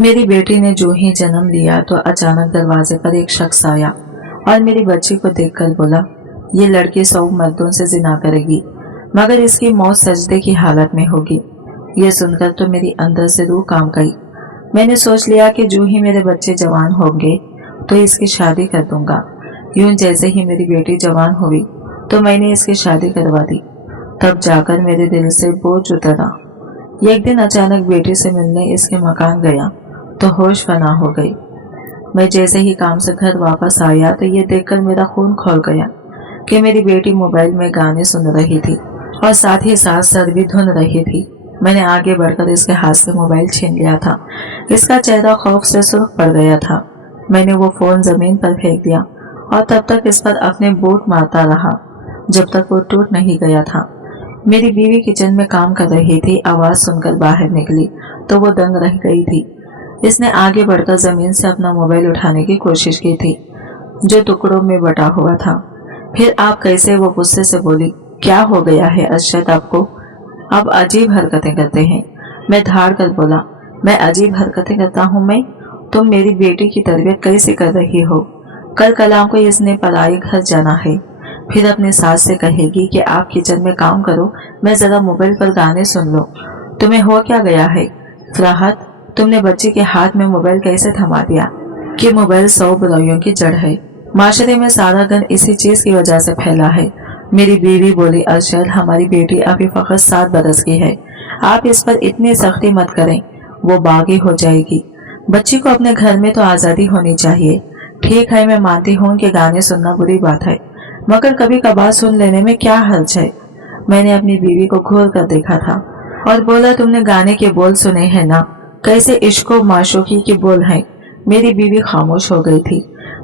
मेरी बेटी ने जो ही जन्म लिया तो अचानक दरवाजे पर एक शख्स आया और मेरी बच्ची को देखकर बोला, ये लड़की 100 मर्दों से जिना करेगी मगर इसकी मौत सजदे की हालत में होगी। ये सुनकर तो मेरी अंदर से रूह कांप गई। मैंने सोच लिया कि जो ही मेरे बच्चे जवान होंगे तो इसकी शादी कर दूंगा। यूं जैसे ही मेरी बेटी जवान हुई तो मैंने इसकी शादी करवा दी। तब जाकर मेरे दिल से बोझ उतरा। एक दिन अचानक बेटी से मिलने इसके मकान गया तो होश फना हो गई। मैं जैसे ही काम से घर वापस आया तो ये देखकर मेरा खून खौल गया कि मेरी बेटी मोबाइल में गाने सुन रही थी और साथ ही साथ सर भी धुन रही थी। मैंने आगे बढ़कर इसके हाथ से मोबाइल छीन लिया था। इसका चेहरा खौफ से सुर्ख पड़ गया था। मैंने वो फोन जमीन पर फेंक दिया और तब तक इस पर अपने बूट मारता रहा जब तक वो टूट नहीं गया था। मेरी बीवी किचन में काम कर रही थी। आवाज सुनकर बाहर निकली तो वो दंग रह गई थी। इसने आगे बढ़कर जमीन से अपना मोबाइल उठाने की कोशिश की थी जो टुकड़ों में बटा हुआ था। फिर आप कैसे? वो गुस्से से बोली, क्या हो गया है अरशद आपको? अब अजीब हरकतें करते हैं। मैं धाड़ कर बोला, मैं अजीब हरकतें करता हूँ? मैं? तुम मेरी बेटी की तरबियत कैसे कर रही हो? कल कलाम को इसने पराई घर जाना है, फिर अपनी सास से कहेगी कि आप किचन में काम करो, मैं जरा मोबाइल पर गाने सुन लो। तुम्हें हो क्या गया है फराहत? तुमने बच्ची के हाथ में मोबाइल कैसे थमा दिया कि मोबाइल 100 बुराइयों की जड़ है। माशरे में सारा गन इसी चीज की वजह से फैला है। मेरी बीवी बोली, अरशद हमारी बेटी अभी फकत 7 बरस की है, आप इस पर इतनी सख्ती मत करें, वो बागी हो जाएगी। बच्ची को अपने घर में तो आजादी होनी चाहिए। ठीक है, मैं मानती हूँ कि गाने सुनना बुरी बात है, मगर कभी कभार सुन लेने में क्या हर्ज है। मैंने अपनी बीवी को घूर कर देखा था और बोला, तुमने गाने के बोल सुने हैं ना? कैसे इश्को माशूकी के बोल हैं। मेरी बीवी खामोश हो गई थी।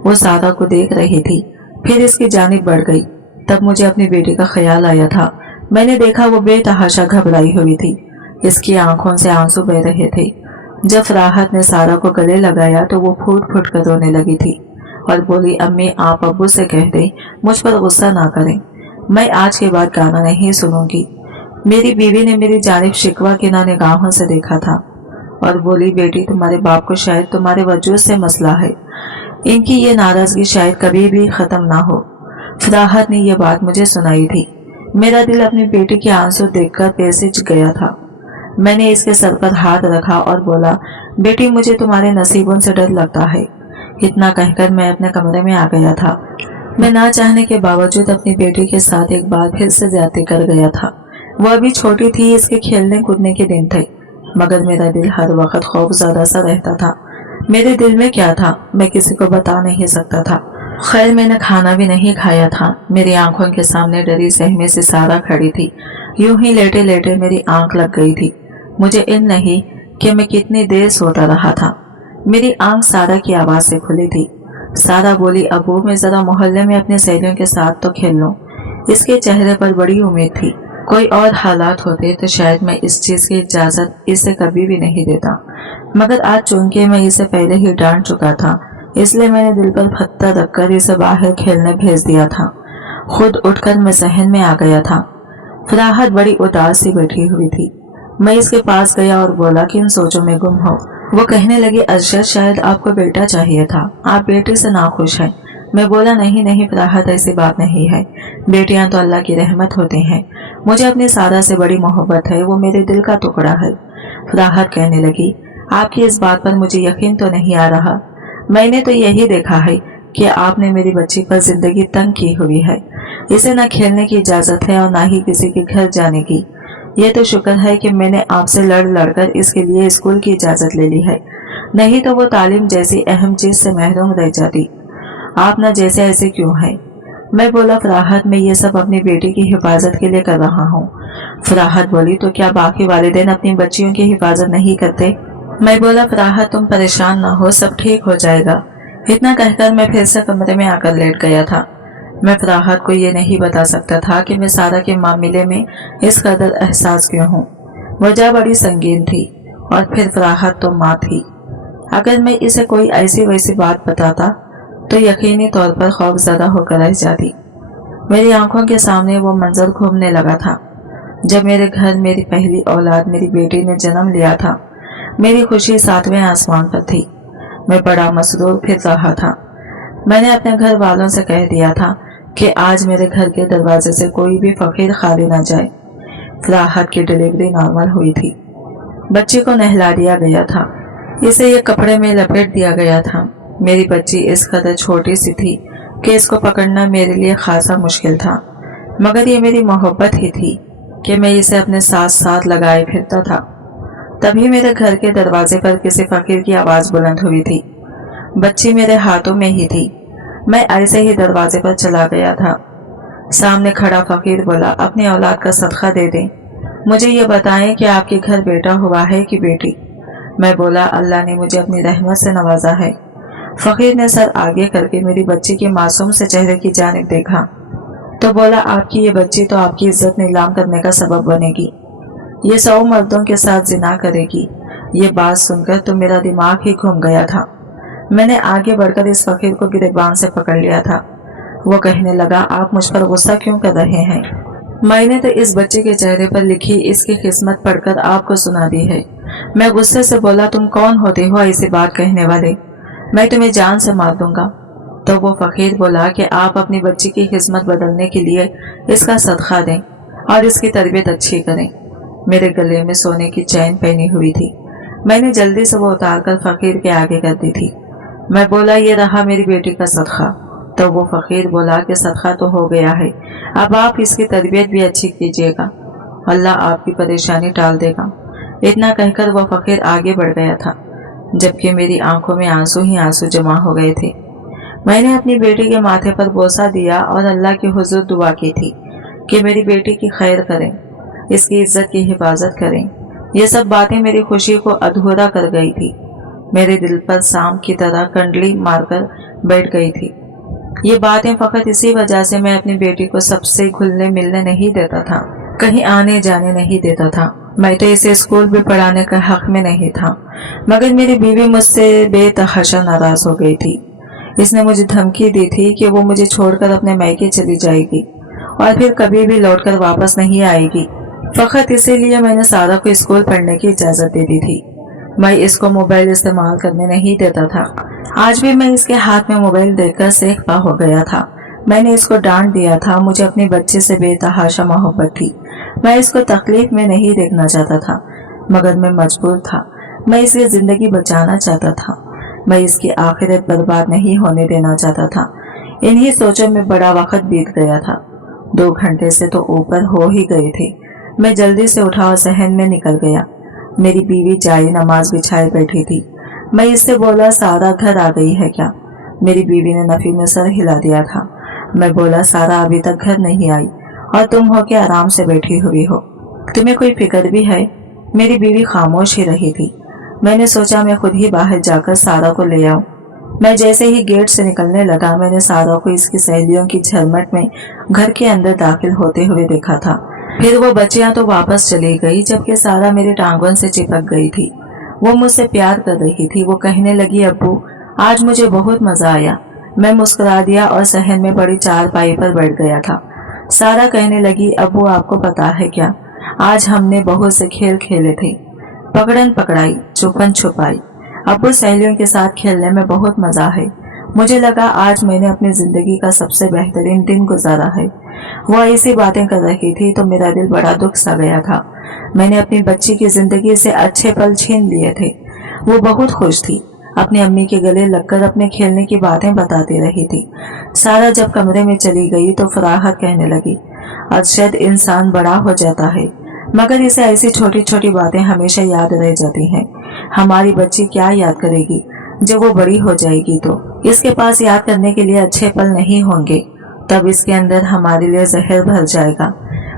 वो सारा को देख रही थी, फिर इसकी जानिब बढ़ गई। तब मुझे अपनी बेटी का ख्याल आया था। मैंने देखा वो बेतहाशा घबराई हुई थी। इसकी आंखों से आंसू बह रहे थे। जब फराहत ने सारा को गले लगाया तो वो फूट फूट कर रोने लगी थी और बोली, अम्मी आप अब्बू से कह दें मुझ पर गुस्सा ना करें, मैं आज के बाद गाना नहीं सुनूंगी। मेरी बीवी ने मेरी जानिब शिकवा की निगाहों से देखा था और बोली, बेटी तुम्हारे बाप को शायद तुम्हारे वजूद से मसला है, इनकी ये नाराजगी शायद कभी भी खत्म ना हो। फराहत ने यह बात मुझे सुनाई थी। मेरा दिल अपनी बेटी के आंसू देखकर पेसिज गया था। मैंने इसके सर पर हाथ रखा और बोला, बेटी मुझे तुम्हारे नसीबों से डर लगता है। इतना कहकर मैं अपने कमरे में आ गया था। मैं ना चाहने के बावजूद अपनी बेटी के साथ एक बार फिर से ज्यादती कर गया था। वह अभी छोटी थी, इसके खेलने कूदने के दिन थे, मगर मेरा दिल हर वक्त खौफज़दा सा रहता था। मेरे दिल में क्या था मैं किसी को बता नहीं सकता था। खैर मैंने खाना भी नहीं खाया था। मेरी आंखों के सामने डरी सहमी से सारा खड़ी थी। यूं ही लेटे लेटे मेरी आंख लग गई थी। मुझे इल्म नहीं कि मैं कितनी देर सोता रहा था। मेरी आंख सारा की आवाज से खुली थी। सारा बोली, अबू मैं जरा मोहल्ले में अपने सहेलियों के साथ तो खेल लूं। इसके चेहरे पर बड़ी उम्मीद थी। कोई और हालात होते तो शायद मैं इस चीज की इजाजत इसे कभी भी नहीं देता, मगर आज चूंकि मैं इसे पहले ही डांट चुका था, इसलिए मैंने दिल पर पत्थर रखकर इसे बाहर खेलने भेज दिया था। खुद उठकर मैं सहन में आ गया था। फराहत बड़ी उदास सी बैठी हुई थी। मैं इसके पास गया और बोला कि इन सोचों में गुम हो। वो कहने लगी, अरशद शायद आपको बेटा चाहिए था, आप बेटे से नाखुश हैं। मैं बोला, नहीं नहीं फराहत ऐसी बात नहीं है, बेटियां तो अल्लाह की रहमत होती हैं। मुझे अपनी सारा से बड़ी मोहब्बत है, वो मेरे दिल का टुकड़ा है। फराहत कहने लगी, आपकी इस बात पर मुझे यकीन तो नहीं आ रहा। मैंने तो यही देखा है कि आपने मेरी बच्ची पर जिंदगी तंग की हुई है। इसे न खेलने की इजाजत है और न ही किसी के घर जाने की। यह तो शुक्र है कि मैंने आपसे लड़ लड़कर इसके लिए स्कूल की इजाजत ले ली है, नहीं तो वो तालीम जैसी अहम चीज से महरूम रह जाती। आप न जैसे ऐसे क्यों हैं? मैं बोला, फराहत मैं ये सब अपनी बेटी की हिफाजत के लिए कर रहा हूँ। फराहत बोली, तो क्या बाकी वालिदैन अपनी बच्चियों की हिफाजत नहीं करते? मैं बोला, फराहत तुम परेशान ना हो, सब ठीक हो जाएगा। इतना कहकर मैं फिर से कमरे में आकर लेट गया था। मैं फराहत को ये नहीं बता सकता था कि मैं सारा के मामले में इस कदर एहसास क्यों हूँ। वजह बड़ी संगीन थी और फिर फराहत तो माँ थी। अगर मैं इसे कोई ऐसी वैसी बात बताता तो यकीनी तौर पर खौफज़दा होकर रह जाती। मेरी आंखों के सामने वो मंजर घूमने लगा था जब मेरे घर मेरी पहली औलाद मेरी बेटी ने जन्म लिया था। मेरी खुशी 7वें आसमान पर थी। मैं बड़ा मसरूर फिर रहा था। मैंने अपने घर वालों से कह दिया था कि आज मेरे घर के दरवाजे से कोई भी फकीर खाली न जाए। राहत की डिलीवरी नॉर्मल हुई थी। बच्ची को नहला दिया गया था। इसे ये कपड़े में लपेट दिया गया था। मेरी बच्ची इस कदर छोटी सी थी कि इसको पकड़ना मेरे लिए खासा मुश्किल था, मगर ये मेरी मोहब्बत ही थी कि मैं इसे अपने साथ साथ लगाए फिरता था। तभी मेरे घर के दरवाजे पर किसी फकीर की आवाज बुलंद हुई थी। बच्ची मेरे हाथों में ही थी। मैं ऐसे ही दरवाजे पर चला गया था। सामने खड़ा फकीर बोला, अपनी औलाद का सदका दे दें, मुझे ये बताएं कि आपके घर बेटा हुआ है कि बेटी। मैं बोला, अल्लाह ने मुझे अपनी रहमत से नवाजा है। फकीर ने सर आगे करके मेरी बच्ची के मासूम से चेहरे की जानिब देखा तो बोला, आपकी ये बच्ची तो आपकी इज्जत नीलाम करने का सबब बनेगी। ये 100 मर्दों के साथ जिना करेगी। ये बात सुनकर तो मेरा दिमाग ही घूम गया था। मैंने आगे बढ़कर इस फकीर को गिरबान से पकड़ लिया था। वो कहने लगा, आप मुझ पर गुस्सा क्यों कर रहे हैं? मैंने तो इस बच्चे के चेहरे पर लिखी इसकी किस्मत पढ़कर आपको सुना दी है। मैं गुस्से से बोला, तुम कौन होते हो ऐसी बात कहने वाले? मैं तुम्हें जान से मार दूंगा। तो वो फकीर बोला कि आप अपनी बच्ची की किस्मत बदलने के लिए इसका सदका दें और इसकी तरबियत अच्छी करें। मेरे गले में सोने की चैन पहनी हुई थी। मैंने जल्दी से वो उतार कर फकीर के आगे कर दी थी। मैं बोला, ये रहा मेरी बेटी का सदका। तो वो फकीर बोला कि सदका तो हो गया है, अब आप इसकी तरबियत भी अच्छी कीजिएगा, अल्लाह आपकी परेशानी टाल देगा। इतना कहकर वो फकीर आगे बढ़ गया था, जबकि मेरी आंखों में आंसू ही आंसू जमा हो गए थे। मैंने अपनी बेटी के माथे पर बोसा दिया और अल्लाह की हुजूर दुआ की थी कि मेरी बेटी की खैर करें, इसकी इज्जत की हिफाजत करें। ये सब बातें मेरी खुशी को अधूरा कर गई थी। मेरे दिल पर सांप की तरह कंडली मारकर बैठ गई थी। ये बातें फकत इसी वजह से मैं अपनी बेटी को सबसे घुलने मिलने नहीं देता था, कहीं आने जाने नहीं देता था। मैं तो इसे स्कूल भी पढ़ाने का हक में नहीं था, मगर मेरी बीवी मुझसे बेतहाशा नाराज हो गई थी। इसने मुझे धमकी दी थी कि वो मुझे छोड़कर अपने मायके चली जाएगी और फिर कभी भी लौटकर वापस नहीं आएगी। फकत इसीलिए मैंने सारा को स्कूल पढ़ने की इजाजत दे दी थी। मैं इसको मोबाइल इस्तेमाल करने नहीं देता था। आज भी मैं इसके हाथ में मोबाइल देखकर सेखपा हो गया था। मैंने इसको डांट दिया था। मुझे अपनी बच्चे से बेतहाशा मोहब्बत थी। मैं इसको तकलीफ में नहीं देखना चाहता था, मगर मैं मजबूर था। मैं इसकी जिंदगी बचाना चाहता था। मैं इसकी आखिरत बर्बाद नहीं होने देना चाहता था। इन्हीं सोचों में बड़ा वक्त बीत गया था। 2 घंटे से तो ऊपर हो ही गए थे। मैं जल्दी से उठा और सहन में निकल गया। मेरी बीवी जाई नमाज बिछाए बैठी थी। मैं इससे बोला, सारा घर आ गई है क्या? मेरी बीवी ने नफी में सर हिला दिया था। मैं बोला, सारा अभी तक घर नहीं आई और तुम हो के आराम से बैठी हुई हो, तुम्हें कोई फिक्र भी है? मेरी बीवी खामोश ही रही थी। मैंने सोचा मैं खुद ही बाहर जाकर सारा को ले आऊं। मैं जैसे ही गेट से निकलने लगा, मैंने सारा को इसकी सहेलियों की झरमट में घर के अंदर दाखिल होते हुए देखा था। फिर वो बच्चियां तो वापस चली गई, जबकि सारा मेरी टांगों से चिपक गई थी। वो मुझसे प्यार कर रही थी। वो कहने लगी, अब्बू आज मुझे बहुत मजा आया। मैं मुस्कुरा दिया और सहन में बड़ी चारपाई पर बैठ गया था। सारा कहने लगी, अब्बू आपको पता है क्या, आज हमने बहुत से खेल खेले थे, पकड़न पकड़ाई, छुपन छुपाई। अब्बू सहेलियों के साथ खेलने में बहुत मजा है। मुझे लगा आज मैंने अपनी जिंदगी का सबसे बेहतरीन दिन गुजारा है। वो ऐसी बातें कर रही थी तो मेरा दिल बड़ा दुख सा गया था। मैंने अपनी बच्ची की जिंदगी से अच्छे पल छीन लिए थे। वो बहुत खुश थी। अपनी अम्मी के गले लगकर अपने खेलने की बातें बताती रही थी। सारा जब कमरे में चली गई तो फराहत कहने लगी, अरशद इंसान बड़ा हो जाता है, मगर इसे ऐसी छोटी छोटी बातें हमेशा याद रह जाती हैं। हमारी बच्ची क्या याद करेगी जब वो बड़ी हो जाएगी? तो इसके पास याद करने के लिए अच्छे पल नहीं होंगे। तब इसके अंदर हमारे लिए जहर भर जाएगा।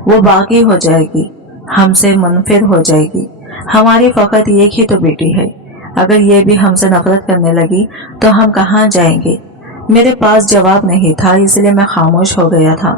वो बाकी हो जाएगी, हमसे मुनफिर हो जाएगी। हमारी फकत एक ही तो बेटी है। अगर ये भी हमसे नफरत करने लगी तो हम कहाँ जाएंगे? मेरे पास जवाब नहीं था, इसलिए मैं खामोश हो गया था।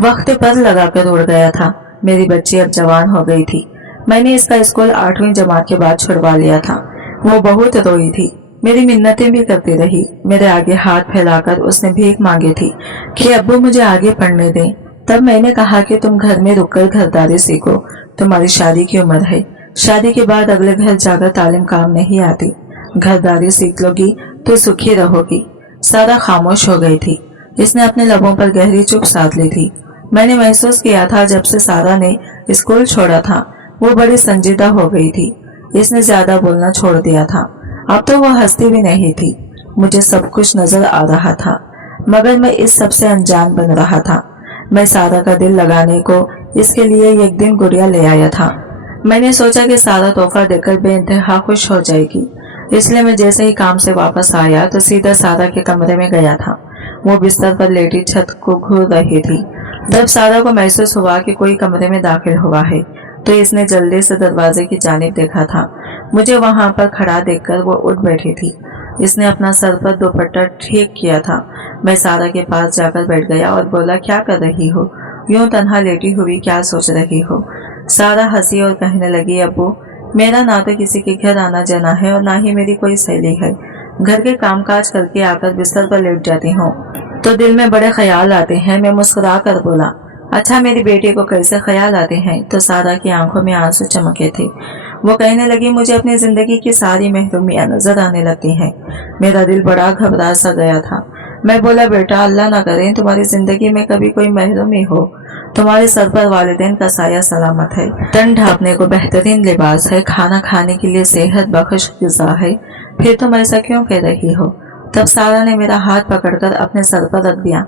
वक्त पर लगाकर उड़ गया था। मेरी बच्ची अब जवान हो गई थी। मैंने इसका स्कूल 8वीं जमात के बाद छुड़वा लिया था। वो बहुत रोई थी, मेरी मिन्नतें भी करती रही। मेरे आगे हाथ फैलाकर उसने भीख मांगी थी कि अब्बू मुझे आगे पढ़ने दें। तब मैंने कहा कि तुम घर में रुककर घरदारी सीखो, तुम्हारी शादी की उम्र है, शादी के बाद अगले घर जाकर तालीम काम नहीं आती, घरदारी सीख लोगी तो सुखी रहोगी। सारा खामोश हो गई थी। इसने अपने लबों पर गहरी चुप साध ली थी। मैंने महसूस किया था जब से सारा ने स्कूल छोड़ा था वो बड़ी संजीदा हो गई थी। इसने ज्यादा बोलना छोड़ दिया था। अब तो वो हंसती भी नहीं थी। मुझे सब कुछ नजर आ रहा था, मगर मैं इस सब से अनजान बन रहा था। मैं सारा का दिल लगाने को इसके लिए एक दिन गुड़िया ले आया था। मैंने सोचा कि सारा तोहफा देकर बेइंतहा खुश हो जाएगी, इसलिए मैं जैसे ही काम से वापस आया तो सीधा सारा के कमरे में गया था। वो बिस्तर पर लेटी छत को घूर रही थी। जब सारा को महसूस हुआ कि कोई कमरे में दाखिल हुआ है तो इसने जल्दी से दरवाजे की जानिब देखा था। मुझे वहां पर खड़ा देखकर वो उठ बैठी थी। इसने अपना सर पर दुपट्टा ठीक किया था। मैं सारा के पास जाकर बैठ गया और बोला, क्या कर रही हो? यूं तन्हा लेटी हुई क्या सोच रही हो? सारा हंसी और कहने लगी, अब्बू मेरा ना तो किसी के घर आना जाना है और ना ही मेरी कोई सहेली है। घर के कामकाज करके आकर बिस्तर पर लेट जाती हूँ तो दिल में बड़े ख्याल आते हैं। मैं मुस्कुरा कर बोला, अच्छा मेरी बेटी को कैसे ख्याल आते हैं? तो सारा की आंखों में आंसू चमके थे। वो कहने लगी, मुझे अपनी जिंदगी की सारी महरूमियां नजर आने लगती हैं। मेरा दिल बड़ा घबरा सा गया था। मैं बोला, बेटा अल्लाह ना करे तुम्हारी जिंदगी में कभी कोई महरूमी हो। तुम्हारे सर पर वालिदैन का साया सलामत है, तन ढांपने को बेहतरीन लिबास है, खाना खाने के लिए सेहत बख्श ग़िज़ा है, फिर तुम ऐसा क्यों कह रही हो? तब सारा ने मेरा हाथ पकड़कर अपने सर पर रख दिया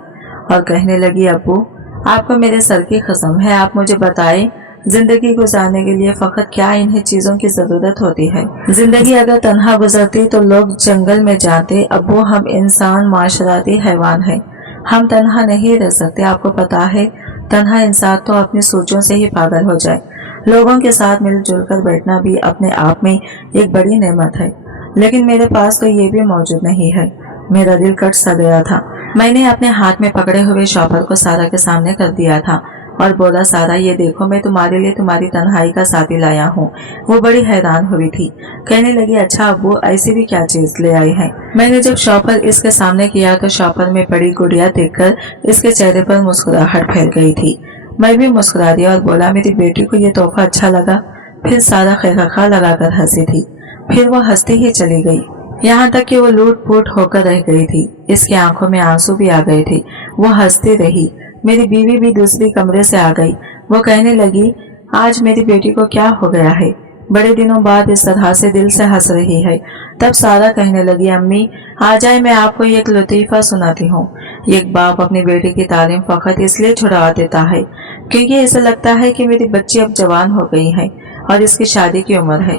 और कहने लगी, अब्बू आपको मेरे सर की कसम है, आप मुझे बताएं जिंदगी गुजारने के लिए फकत क्या इन्हीं चीजों की जरूरत होती है? जिंदगी अगर तन्हा गुजरती तो लोग जंगल में जाते। अब्बू हम इंसान माशराती हैवान हैं, हम तन्हा नहीं रह सकते। आपको पता है तन्हा इंसान तो अपनी सोचों से ही पागल हो जाए। लोगों के साथ मिलजुल कर बैठना भी अपने आप में एक बड़ी नेमत है, लेकिन मेरे पास तो ये भी मौजूद नहीं है। मेरा दिल कट सा गया था। मैंने अपने हाथ में पकड़े हुए शॉपर को सारा के सामने कर दिया था और बोला, सारा ये देखो मैं तुम्हारे लिए तुम्हारी तन्हाई का साथी लाया हूँ। वो बड़ी हैरान हुई थी। कहने लगी, अच्छा अब्बू ऐसी भी क्या चीज ले आए हैं? मैंने जब शॉपर इसके सामने किया तो शॉपर में पड़ी गुड़िया देखकर इसके चेहरे पर मुस्कुराहट फैल गई थी। मैं भी मुस्कुरा दिया और बोला, मेरी बेटी को ये तोहफा अच्छा लगा? फिर सारा खैखा लगाकर हंसी थी। फिर वो हंसती ही चली गई, यहाँ तक कि वो लूट फूट होकर रह गई थी। इसकी आंखों में आंसू भी आ गए थे। वो हंसती रही। मेरी बीवी भी दूसरी कमरे से आ गई। वो कहने लगी, आज मेरी बेटी को क्या हो गया है? बड़े दिनों बाद इस तरह से दिल से हंस रही है। तब सारा कहने लगी, अम्मी आ जाए मैं आपको एक लतीफा सुनाती हूँ। एक बाप अपनी बेटी की तालीम फकत इसलिए छुड़वा देता है क्योंकि ऐसा लगता है कि मेरी बच्ची अब जवान हो गई है और इसकी शादी की उम्र है,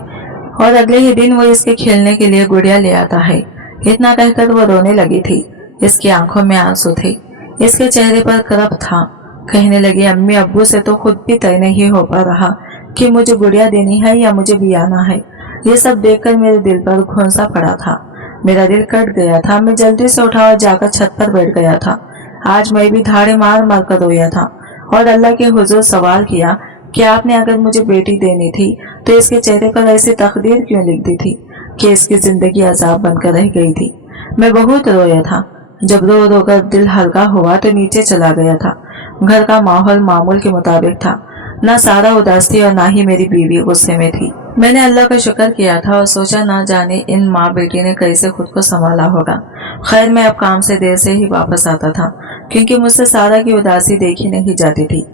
और अगले ही दिन वो इसके खेलने के लिए गुड़िया ले आता है। इतना कहकर वो रोने लगी थी। इसकी आंखों में आंसू थे, इसके चेहरे पर करब था। कहने लगी, अम्मी अब्बू से तो खुद भी तय नहीं हो पा रहा कि मुझे गुड़िया देनी है या मुझे बियाना है। ये सब देखकर मेरे दिल पर घोंसा पड़ा था। मेरा दिल कट गया था। मैं जल्दी से उठा और जाकर छत पर बैठ गया था। आज मैं भी धाड़े मार मार कर रोया था और अल्लाह के हुजूर सवाल किया कि आपने अगर मुझे बेटी देनी थी तो इसके चेहरे पर ऐसी तकदीर क्यों लिख दी थी कि इसकी जिंदगी अजाब बनकर रह गई थी। मैं बहुत रोया था। जब रो रो कर दिल हल्का हुआ तो नीचे चला गया था। घर का माहौल मामूल के मुताबिक था। ना सारा उदास थी और ना ही मेरी बीवी गुस्से में थी। मैंने अल्लाह का शुक्र किया था और सोचा ना जाने इन माँ बेटी ने कैसे खुद को संभाला होगा। खैर मैं अब काम से देर से ही वापस आता था क्योंकि मुझसे सारा की उदासी देखी नहीं जाती थी।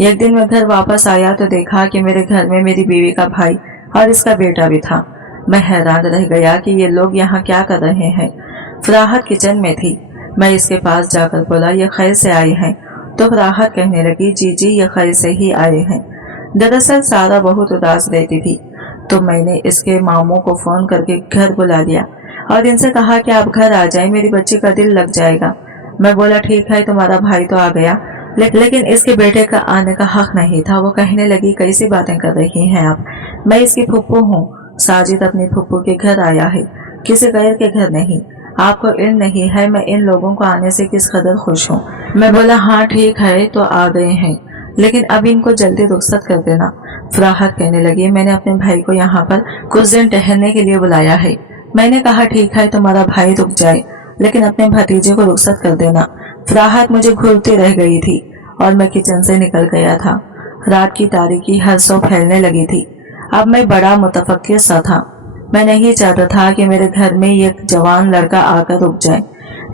एक दिन मैं घर वापस आया तो देखा कि मेरे घर में मेरी बीवी का भाई और इसका बेटा भी था। मैं हैरान रह गया कि ये लोग यहाँ क्या कर रहे हैं। फराहत किचन में थी। मैं इसके पास जाकर बोला, ये खैर से आए हैं? तो फराहत कहने लगी, जी जी ये खैर से ही आए हैं। दरअसल सारा बहुत उदास रहती थी तो मैंने इसके मामू को फोन करके घर बुला लिया और इनसे कहा कि आप घर आ जाए, मेरी बच्ची का दिल लग जाएगा। मैं बोला, ठीक है तुम्हारा भाई तो आ गया, लेकिन इसके बेटे का आने का हक नहीं था। वो कहने लगी, कैसी बातें कर रही हैं आप? मैं इसकी फुप्पू हूँ। साजिद अपनी फुप्पू के घर आया है, किसी गैर के घर नहीं। आपको इल्म नहीं है मैं इन लोगों को आने से किस कदर खुश हूँ। मैं बोला, हाँ ठीक है तो आ गए हैं, लेकिन अब इनको जल्दी रुखसत कर देना। फराहत कहने लगी, मैंने अपने भाई को यहाँ पर कुछ दिन ठहरने के लिए बुलाया है। मैंने कहा, ठीक है तुम्हारा भाई रुक जाए, लेकिन अपने भतीजे को रुखसत कर देना। फराहत मुझे घूरती रह गई थी और मैं किचन से निकल गया था। रात की तारीकी हर सौ फैलने लगी थी। अब मैं बड़ा मुतफक्किर सा था। मैं नहीं चाहता था कि मेरे घर में एक जवान लड़का आकर रुक जाए।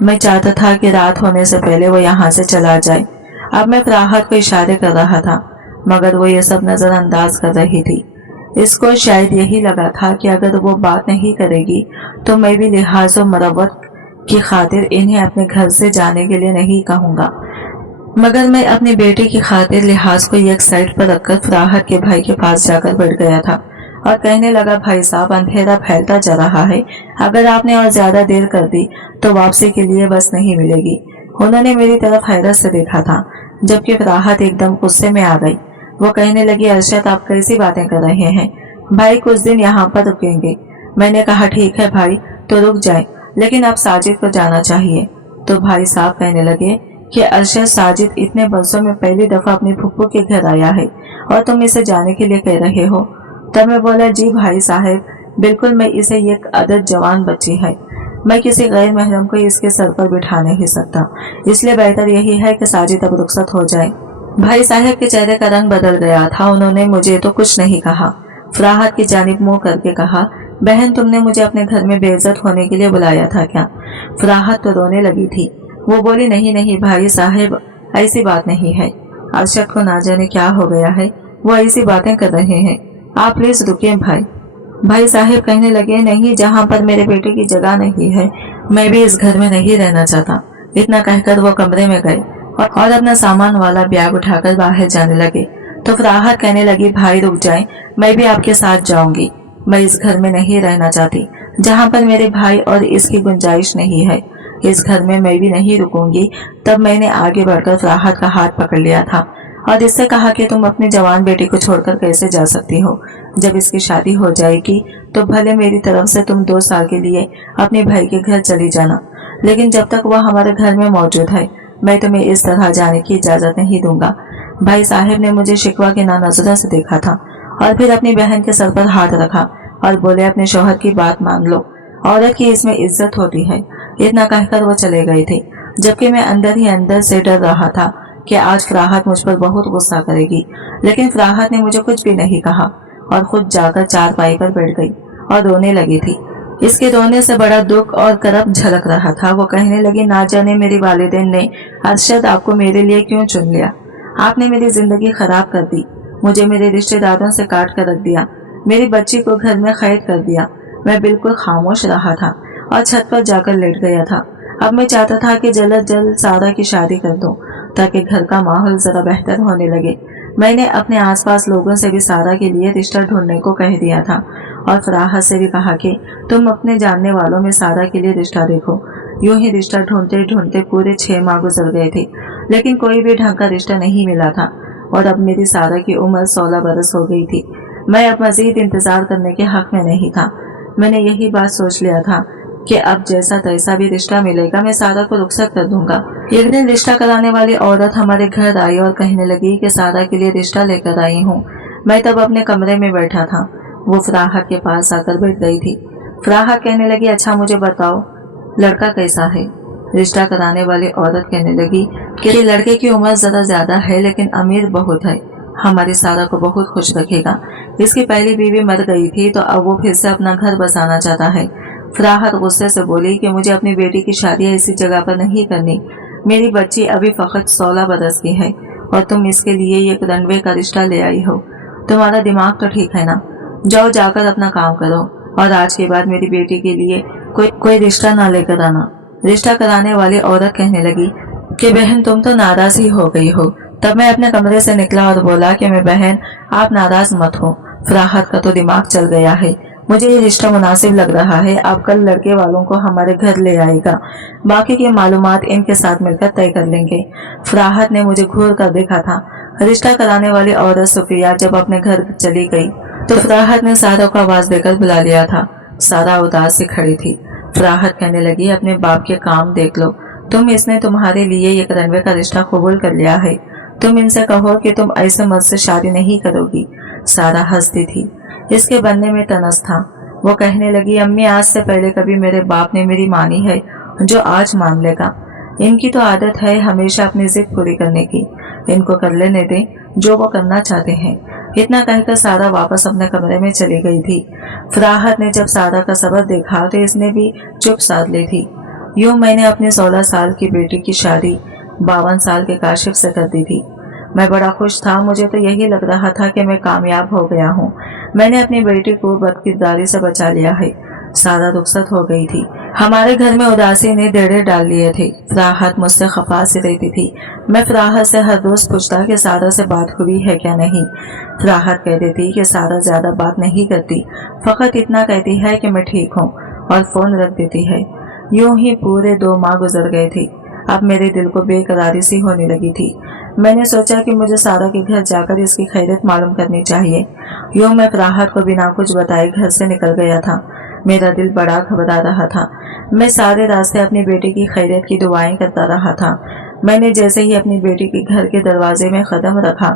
मैं चाहता था कि रात होने से पहले वो यहाँ से चला जाए। अब मैं फराहत को इशारे कर रहा था, मगर वो ये सब नजरअंदाज कर रही थी। इसको शायद यही लगा था कि अगर वो बात नहीं करेगी तो मैं भी लिहाज और मरवत की खातिर इन्हें अपने घर से जाने के लिए नहीं कहूँगा। मगर मैं अपनी बेटी की खातिर लिहाज को एक साइड पर रखकर फराहत के भाई के पास जाकर बैठ गया था और कहने लगा, भाई साहब, अंधेरा फैलता जा रहा है। अगर आपने और ज्यादा देर कर दी तो वापसी के लिए बस नहीं मिलेगी। उन्होंने मेरी तरफ हैरत से देखा था, जबकि फराहत एकदम गुस्से में आ गई। वो कहने लगी, अरशद, आप कैसी बातें कर रहे हैं? भाई कुछ दिन यहाँ पर रुकेंगे। मैंने कहा, ठीक है भाई, तो रुक जाए, लेकिन अब साजिद को जाना चाहिए। तो भाई साहब कहने लगे कि अरशद, साजिद इतने बरसों में पहली दफा अपनी फुप्पू के घर आया है और तुम इसे जाने के लिए कह रहे हो। तब मैं बोला, जी भाई साहब, बिल्कुल, मैं इसे एक अदद जवान बच्ची है। मैं किसी गैर महरम को इसके सर पर बिठा नहीं सकता, इसलिए बेहतर यही है कि साजिद अब रुखसत हो जाए। भाई साहब के चेहरे का रंग बदल गया था। उन्होंने मुझे तो कुछ नहीं कहा। फराहत की जानिब मुंह करके कहा, बहन, तुमने मुझे अपने घर में बेइज्जत होने के लिए बुलाया था क्या? फराहत तो रोने लगी थी। वो बोली, नहीं नहीं भाई साहब, ऐसी बात नहीं है। अरशद को ना जाने क्या हो गया है, वो ऐसी बातें कर रहे हैं। आप प्लीज रुकिए भाई। भाई साहब कहने लगे, नहीं, जहाँ पर मेरे बेटे की जगह नहीं है, मैं भी इस घर में नहीं रहना चाहता। इतना कहकर वो कमरे में गए और अपना सामान वाला बैग उठाकर बाहर जाने लगे। तो फराहत कहने लगी, भाई रुक जाएं, मैं भी आपके साथ जाऊंगी। मैं इस घर में नहीं रहना चाहती जहाँ पर मेरे भाई और इसकी गुंजाइश नहीं है। इस घर में मैं भी नहीं रुकूंगी। तब मैंने आगे बढ़कर फराहत का हाथ पकड़ लिया था और इससे कहा कि तुम अपनी जवान बेटी को छोड़कर कैसे जा सकती हो? जब इसकी शादी हो जाएगी तो भले मेरी तरफ से तुम 2 साल के लिए अपने भाई के घर चली जाना, लेकिन जब तक वह हमारे घर में मौजूद है मैं तुम्हें इस तरह जाने की इजाजत नहीं दूंगा। भाई साहब ने मुझे शिकवा के ना नजरों से देखा था और फिर अपनी बहन के सर पर हाथ रखा और बोले, अपने शौहर की बात मान लो, औरत की इसमें इज्जत होती है। इतना कहकर वो चले गए थे, जबकि मैं अंदर ही अंदर से डर रहा था कि आज फराहत मुझ पर बहुत गुस्सा करेगी। लेकिन फराहत ने मुझे कुछ भी नहीं कहा और खुद जाकर चारपाई पर बैठ गई और रोने लगी थी। इसके रोने से बड़ा दुख और करब झलक रहा था। वो कहने लगी, ना जाने मेरी वालिदैन ने अरशद आपको मेरे लिए क्यों चुन लिया। आपने मेरी जिंदगी खराब कर दी, मुझे मेरे रिश्तेदारों से काट कर रख दिया, मेरी बच्ची को घर में कैद कर दिया। मैं बिल्कुल खामोश रहा था और छत पर जाकर लेट गया था। अब मैं चाहता था कि जल्द जल्द सारा की शादी कर दूं ताकि घर का माहौल जरा बेहतर होने लगे। मैंने अपने आसपास लोगों से भी सारा के लिए रिश्ता ढूंढने को कह दिया था और फराहत से भी कहा कि तुम अपने जानने वालों में सारा के लिए रिश्ता देखो। यूं ही रिश्ता ढूंढते ढूंढते पूरे 6 माह गुजर गए थे, लेकिन कोई भी ढंग का रिश्ता नहीं मिला था और अब मेरी सारा की उम्र 16 बरस हो गई थी। मैं अब मजीद इंतजार करने के हक में नहीं था। मैंने यही बात सोच लिया था कि अब जैसा तैसा भी रिश्ता मिलेगा मैं सारा को रुखसत कर दूंगा। एक दिन रिश्ता कराने वाली औरत हमारे घर आई और कहने लगी कि सारा के लिए रिश्ता लेकर आई हूँ। मैं तब अपने कमरे में बैठा था। वो फराहत के पास आकर बैठ गई थी। फराहत कहने लगी, अच्छा मुझे बताओ, लड़का कैसा है? रिश्ता कराने वाली औरत कहने लगी कि लड़के की उम्र जरा ज्यादा है लेकिन अमीर बहुत है, हमारी सारा को बहुत खुश रखेगा। इसकी पहली बीवी मर गई थी तो अब वो फिर से अपना घर बसाना चाहता है। फराहत गुस्से से बोली कि मुझे अपनी बेटी की शादी ऐसी जगह पर नहीं करनी। मेरी बच्ची अभी फकत 16 बरस की है और तुम इसके लिए एक रनवे का रिश्ता ले आई हो। तुम्हारा दिमाग तो ठीक है ना? जाओ जाकर अपना काम करो और आज के बाद मेरी बेटी के लिए कोई रिश्ता ना लेकर आना। रिश्ता कराने वाली औरत कहने लगी कि बहन तुम तो नाराज ही हो गई हो। तब मैं अपने कमरे से निकला और बोला कि मैं बहन आप नाराज मत हो, फराहत का तो दिमाग चल गया है, मुझे ये रिश्ता मुनासिब लग रहा है। आप कल लड़के वालों को हमारे घर ले आएगा, बाकी की मालूमात इनके साथ मिलकर तय कर लेंगे। फराहत ने मुझे घूर कर देखा था। रिश्ता कराने वाली औरत सुफिया जब अपने घर चली गई तो फराहत ने सारा को आवाज देकर बुला लिया था। सारा उदास से खड़ी थी। फराहत कहने लगी, अपने बाप के काम देख लो, इसने तुम्हारे लिए एक रनवे का रिश्ता कबूल कर लिया है। तुम इनसे कहो कि तुम ऐसे मर्द से शादी नहीं करोगी। सारा हंसती थी, इसके बनने में तनस था। वो कहने लगी, अम्मी आज से पहले कभी मेरे बाप ने मेरी मानी है जो आज मान लेगा। इनकी तो आदत है हमेशा अपनी जिद पूरी करने की। इनको कर लेने दे जो वो करना चाहते हैं। इतना कहकर सारा वापस अपने कमरे में चली गई थी। फराहत ने जब सारा का सब्र देखा तो इसने भी चुप साध ली थी। यूं मैंने अपने 16 साल की बेटी की शादी 52 साल के काशिफ से कर दी थी। मैं बड़ा खुश था। मुझे तो यही लग रहा था कि मैं कामयाब हो गया हूँ। मैंने अपनी बेटी को बदकिरदारी से बचा लिया है। सारा रुखसत हो गई थी। हमारे घर में उदासी ने डेढ़े डाल लिए थे। फराहत मुझसे खफा सी रहती थी। मैं फराहत से हर रोज पूछता कि सारा से बात हुई है क्या नहीं। फराहत कह देती कि सारा ज्यादा बात नहीं करती, फकत इतना कहती है कि मैं ठीक हूँ और फोन रख देती है। यूं ही पूरे 2 माह गुजर गए थे। अब मेरे दिल को बेकरारी सी होने लगी थी। मैंने सोचा कि मुझे सारा के घर जाकर इसकी खैरियत मालूम करनी चाहिए। यूं मैं फराहत को बिना कुछ बताए घर से निकल गया था। मेरा दिल बड़ा घबरा रहा था। मैं सारे रास्ते अपनी बेटी की खैरियत की दुआएं करता रहा था। मैंने जैसे ही अपनी बेटी के घर के दरवाजे में कदम रखा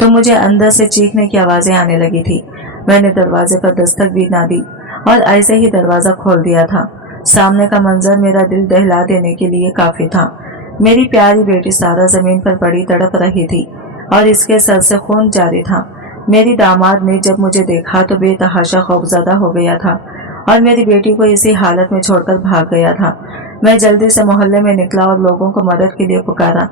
तो मुझे अंदर से चीखने की आवाजें आने लगी थी। मैंने दरवाजे पर दस्तक भी ना दी और ऐसे ही दरवाजा खोल दिया था। सामने का मंजर मेरा दिल दहला देने के लिए काफी था। मेरी प्यारी बेटी सारा जमीन पर पड़ी तड़प रही थी और इसके सर से खून जारी था। मेरी दामाद ने जब मुझे देखा तो बेतहाशा खौफजदा हो गया था और मेरी बेटी को इसी हालत में छोड़कर भाग गया था। मैं जल्दी से मोहल्ले में निकला और लोगों को मदद के लिए पुकारा।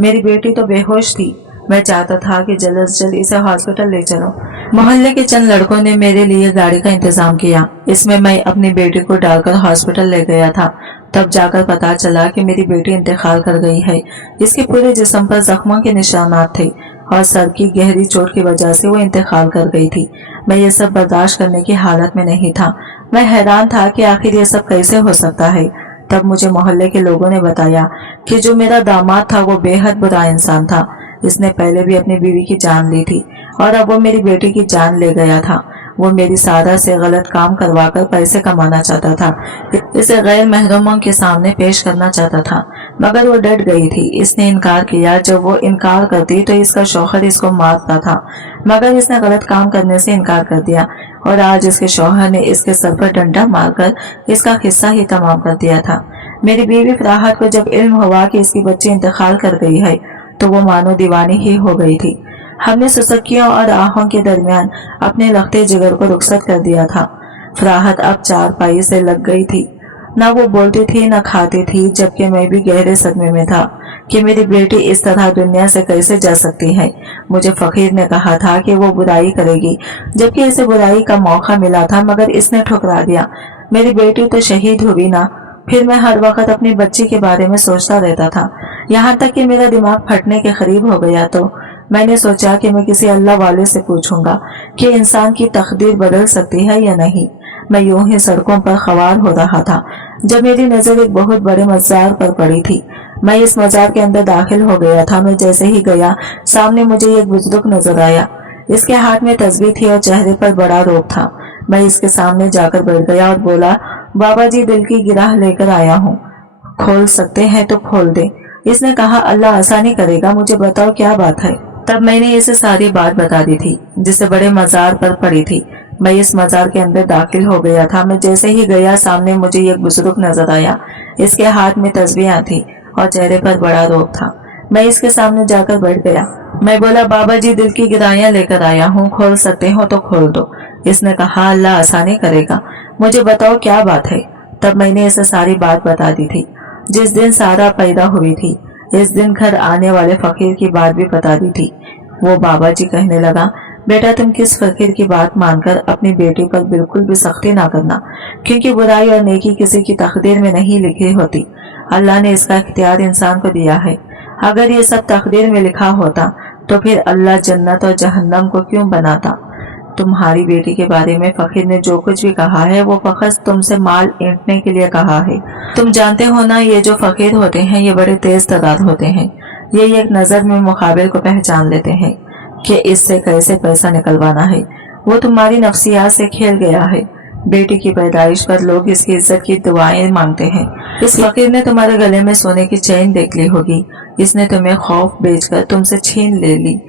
मेरी बेटी तो बेहोश थी। मैं चाहता था कि जल्द से जल्द इसे हॉस्पिटल ले चलो। मोहल्ले के चंद लड़कों ने मेरे लिए गाड़ी का इंतजाम किया। इसमें मैं अपनी बेटी को डालकर हॉस्पिटल ले गया था। तब जाकर पता चला कि मेरी बेटी इंतकाल कर गई है। इसके पूरे जिस्म पर जख्मों के निशानात थे और सर की गहरी चोट की वजह से वो इंतकाल कर गई थी। मैं ये सब बर्दाश्त करने की हालत में नहीं था। मैं हैरान था कि आखिर ये सब कैसे हो सकता है। तब मुझे मोहल्ले के लोगों ने बताया कि जो मेरा दामाद था वो बेहद बुरा इंसान था। इसने पहले भी अपनी बीवी की जान ली थी और अब वो मेरी बेटी की जान ले गया था। वो मेरी सारा से गलत काम करवाकर पैसे कमाना चाहता था। इसे गैर महरमों के सामने पेश करना चाहता था, मगर वो डट गई थी। इसने इनकार किया। जब वो इनकार करती तो इसका शौहर इसको मारता था, मगर इसने गलत काम करने से इनकार कर दिया और आज इसके शौहर ने इसके सर पर डंडा मारकर इसका किस्सा ही तमाम कर दिया था। मेरी बीवी फराहत को जब इल्म हुआ कि इसकी बच्ची इंतकाल कर गई है तो वो मानो दीवानी ही हो गई थी। हमने सुसक्कियों और आहों के दरमियान अपने लखते जिगर को रुखसत कर दिया था। फराहत अब चारपाई से लग गई थी। न वो बोलती थी न खाती थी, जबकि मैं भी गहरे सदमे में था कि मेरी बेटी इस तरह दुनिया से कैसे जा सकती है। मुझे फकीर ने कहा था कि वो बुराई करेगी, जबकि इसे बुराई का मौका मिला था, मगर इसने ठुकरा दिया। मेरी बेटी तो शहीद हुई ना। फिर मैं हर वक्त अपनी बच्ची के बारे में सोचता रहता था, यहाँ तक कि मेरा दिमाग फटने के करीब हो गया। तो मैंने सोचा कि मैं किसी अल्लाह वाले से पूछूंगा कि इंसान की तकदीर बदल सकती है या नहीं। मैं यूं ही सड़कों पर खवार हो रहा था जब मेरी नजर एक बहुत बड़े मजार पर पड़ी थी। मैं इस मजार के अंदर दाखिल हो गया था। मैं जैसे ही गया, सामने मुझे एक बुजुर्ग नजर आया। इसके हाथ में तस्बीह थी और चेहरे पर बड़ा रोब था। मैं इसके सामने जाकर बैठ गया और बोला, बाबा जी, दिल की गिराह लेकर आया हूँ, खोल सकते हैं तो खोल दे। इसने कहा, अल्लाह आसानी करेगा, मुझे बताओ क्या बात है। तब मैंने इसे सारी बात बता दी थी जिसे बड़े मजार पर पड़ी थी। मैं इस मजार के अंदर दाखिल हो गया था। मैं जैसे ही गया, सामने मुझे एक बुजुर्ग नजर आया। इसके हाथ में तस्बीह थी और चेहरे पर बड़ा रोब था। मैं इसके सामने जाकर बैठ गया। मैं बोला, बाबा जी, दिल की गिराइयां लेकर आया हूँ, खोल सकते हो तो खोल दो। इसने कहा, अल्लाह आसानी करेगा, मुझे बताओ क्या बात है। तब मैंने इसे सारी बात बता दी थी। जिस दिन सारा पैदा हुई थी, इस दिन घर आने वाले फकीर की बात भी बता दी थी। वो बाबा जी कहने लगा, बेटा, तुम किस फकीर की बात मानकर अपनी बेटी पर बिल्कुल भी सख्ती ना करना, क्योंकि बुराई और नेकी किसी की तकदीर में नहीं लिखी होती। अल्लाह ने इसका इख्तियार इंसान को दिया है। अगर ये सब तकदीर में लिखा होता तो फिर अल्लाह जन्नत और जहन्नम को क्यों बनाता। तुम्हारी बेटी के बारे में फकीर ने जो कुछ भी कहा है वो फकत तुमसे माल ऐंठने के लिए कहा है। तुम जानते हो ना, ये जो फकीर होते हैं ये बड़े तेज तदाद होते हैं। ये एक नजर में मुकाबिल को पहचान लेते हैं कि इससे कैसे पैसा निकलवाना है। वो तुम्हारी नफ्सियात से खेल गया है। बेटी की पैदाइश पर लोग इसकी इज्जत की दुआएं मांगते हैं। इस फकीर ने तुम्हारे गले में सोने की चेन देख ली होगी। इसने तुम्हें खौफ बेचकर तुमसे छीन ले ली।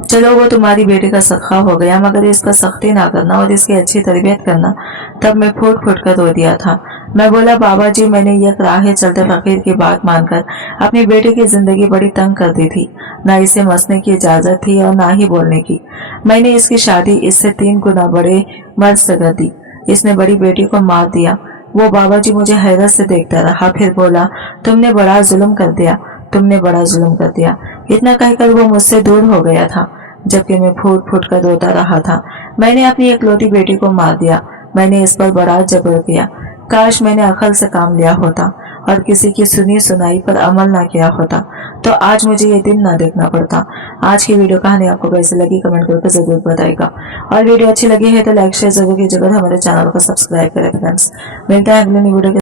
चलो वो तुम्हारी बेटी का सदका हो गया, मगर इसका सख्ती ना करना और इसकी अच्छी तरबियत करना। तब मैं फूट फूट कर रो दिया था। मैं बोला, बाबा जी, मैंने ये राह चलते फकीर की बात मानकर अपनी बेटी की जिंदगी बड़ी तंग कर दी थी। ना इसे मसने की इजाजत थी और ना ही बोलने की। मैंने इसकी शादी इससे 3 गुना बड़े मर्द से कर दी। इसने बड़ी बेटी को मार दिया। वो बाबा जी मुझे हैरत से देखता रहा, फिर बोला, तुमने बड़ा जुल्म कर दिया, तुमने बड़ा जुल्म कर दिया। इतना कहकर वो मुझसे दूर हो गया था, जबकि मैं फूट फूट कर रोता रहा था। मैंने अपनी इकलौती बेटी को मार दिया। मैंने इस पर बड़ा जबर किया। काश मैंने अकल से काम लिया होता और किसी की सुनी सुनाई पर अमल ना किया होता, तो आज मुझे ये दिन ना देखना पड़ता। आज की वीडियो कहानी आपको कैसी लगी कमेंट करके जरूर बताएगा, और वीडियो अच्छी लगी है तो लाइक शेयर जरूर कीजिएगा, हमारे चैनल को सब्सक्राइब करें फ्रेंड्स। मिलता है अगले वीडियो के